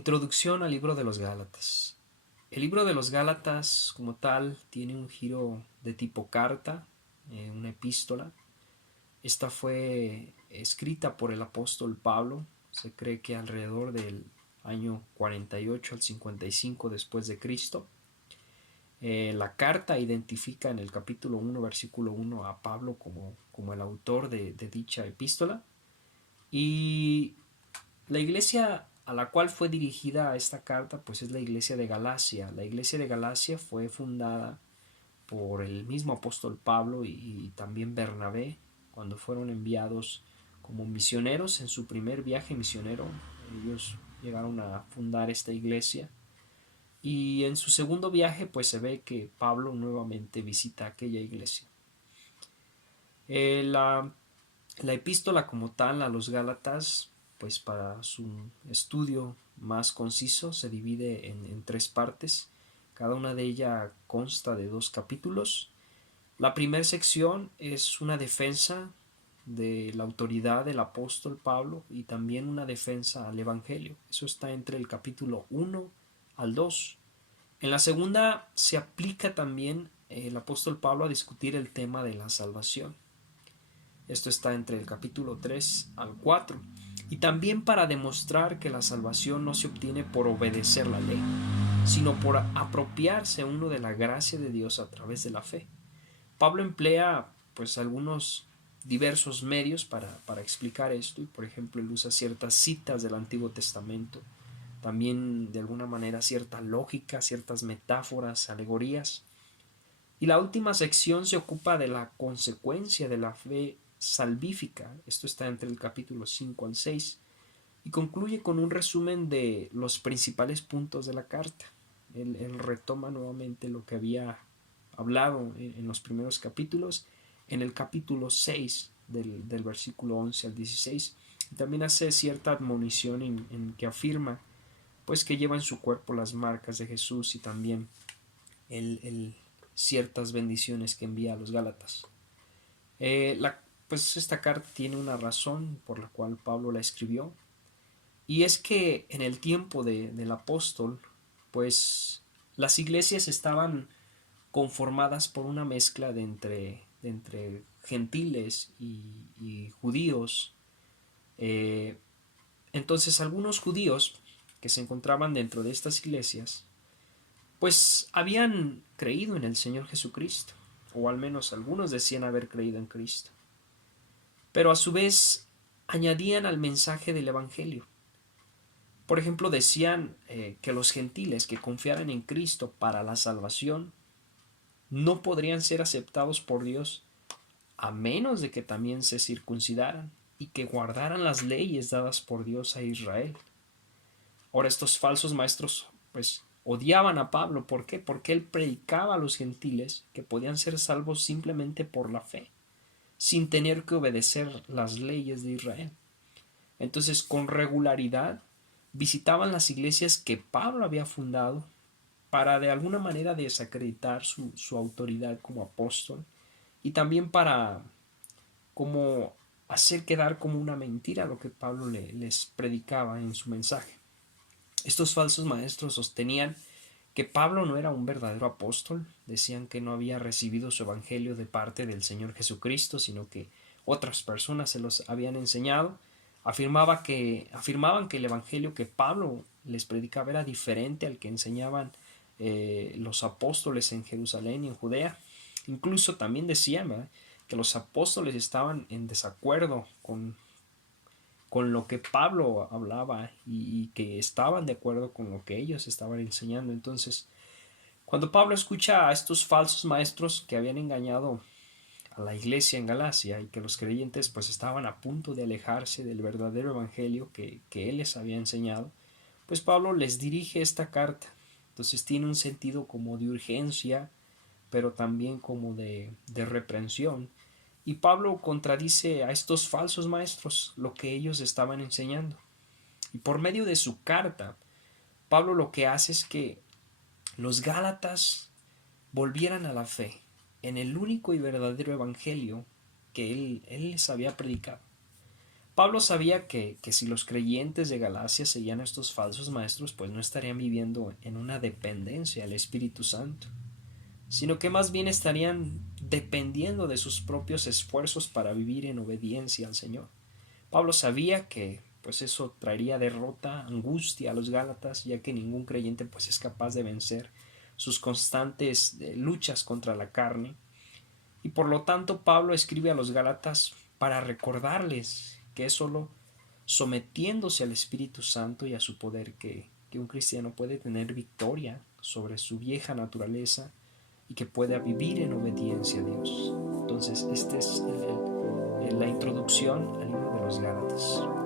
Introducción al libro de los Gálatas. El libro de los Gálatas como tal tiene un giro de tipo carta, una epístola. Esta fue escrita por el apóstol Pablo. Se cree que alrededor del año 48 al 55 después de Cristo. La carta identifica en el capítulo 1, versículo 1 a Pablo como el autor de dicha epístola. Y la iglesia a la cual fue dirigida esta carta pues es la iglesia de Galacia. La iglesia de Galacia fue fundada por el mismo apóstol Pablo y también Bernabé cuando fueron enviados como misioneros en su primer viaje misionero. Ellos llegaron a fundar esta iglesia y en su segundo viaje pues se ve que Pablo nuevamente visita aquella iglesia. La epístola como tal a los Gálatas, pues para su estudio más conciso, se divide en tres partes. Cada una de ellas consta de 2 capítulos. La primera sección es una defensa de la autoridad del apóstol Pablo y también una defensa al Evangelio. Eso está entre el capítulo 1 al 2. En la segunda se aplica también el apóstol Pablo a discutir el tema de la salvación. Esto está entre el capítulo 3 al 4. Y también para demostrar que la salvación no se obtiene por obedecer la ley, sino por apropiarse uno de la gracia de Dios a través de la fe. Pablo emplea pues algunos diversos medios para explicar esto y por ejemplo él usa ciertas citas del Antiguo Testamento, también de alguna manera cierta lógica, ciertas metáforas, alegorías. Y la última sección se ocupa de la consecuencia de la fe salvífica. Esto está entre el capítulo 5 al 6 y concluye con un resumen de los principales puntos de la carta. Él retoma nuevamente lo que había hablado en los primeros capítulos en el capítulo 6 del versículo 11 al 16. Y también hace cierta admonición en que afirma pues que lleva en su cuerpo las marcas de Jesús y también ciertas bendiciones que envía a los Gálatas. Pues esta carta tiene una razón por la cual Pablo la escribió, y es que en el tiempo del apóstol, pues las iglesias estaban conformadas por una mezcla de entre gentiles y judíos. Eh, entonces algunos judíos que se encontraban dentro de estas iglesias pues habían creído en el Señor Jesucristo, o al menos algunos decían haber creído en Cristo, pero a su vez añadían al mensaje del Evangelio. Por ejemplo, decían que los gentiles que confiaran en Cristo para la salvación no podrían ser aceptados por Dios a menos de que también se circuncidaran y que guardaran las leyes dadas por Dios a Israel. Ahora estos falsos maestros pues odiaban a Pablo. ¿Por qué? Porque él predicaba a los gentiles que podían ser salvos simplemente por la fe, sin tener que obedecer las leyes de Israel. Entonces, con regularidad visitaban las iglesias que Pablo había fundado para de alguna manera desacreditar su autoridad como apóstol y también para como hacer quedar como una mentira lo que Pablo les predicaba en su mensaje. Estos falsos maestros sostenían que Pablo no era un verdadero apóstol, decían que no había recibido su evangelio de parte del Señor Jesucristo, sino que otras personas se los habían enseñado. Afirmaban que el evangelio que Pablo les predicaba era diferente al que enseñaban los apóstoles en Jerusalén y en Judea. Incluso también decían, ¿verdad?, que los apóstoles estaban en desacuerdo con lo que Pablo hablaba y que estaban de acuerdo con lo que ellos estaban enseñando. Entonces, cuando Pablo escucha a estos falsos maestros que habían engañado a la iglesia en Galacia y que los creyentes pues estaban a punto de alejarse del verdadero evangelio que él les había enseñado, pues Pablo les dirige esta carta. Entonces tiene un sentido como de urgencia, pero también como de reprensión. Y Pablo contradice a estos falsos maestros lo que ellos estaban enseñando. Y por medio de su carta, Pablo lo que hace es que los Gálatas volvieran a la fe en el único y verdadero evangelio que él les había predicado. Pablo sabía que si los creyentes de Galacia seguían a estos falsos maestros, pues no estarían viviendo en una dependencia al Espíritu Santo, sino que más bien estarían dependiendo de sus propios esfuerzos para vivir en obediencia al Señor. Pablo sabía que pues eso traería derrota, angustia a los Gálatas, ya que ningún creyente pues es capaz de vencer sus constantes luchas contra la carne. Y por lo tanto Pablo escribe a los Gálatas para recordarles que es solo sometiéndose al Espíritu Santo y a su poder que un cristiano puede tener victoria sobre su vieja naturaleza y que pueda vivir en obediencia a Dios. Entonces, esta es la introducción al libro de los Gálatas.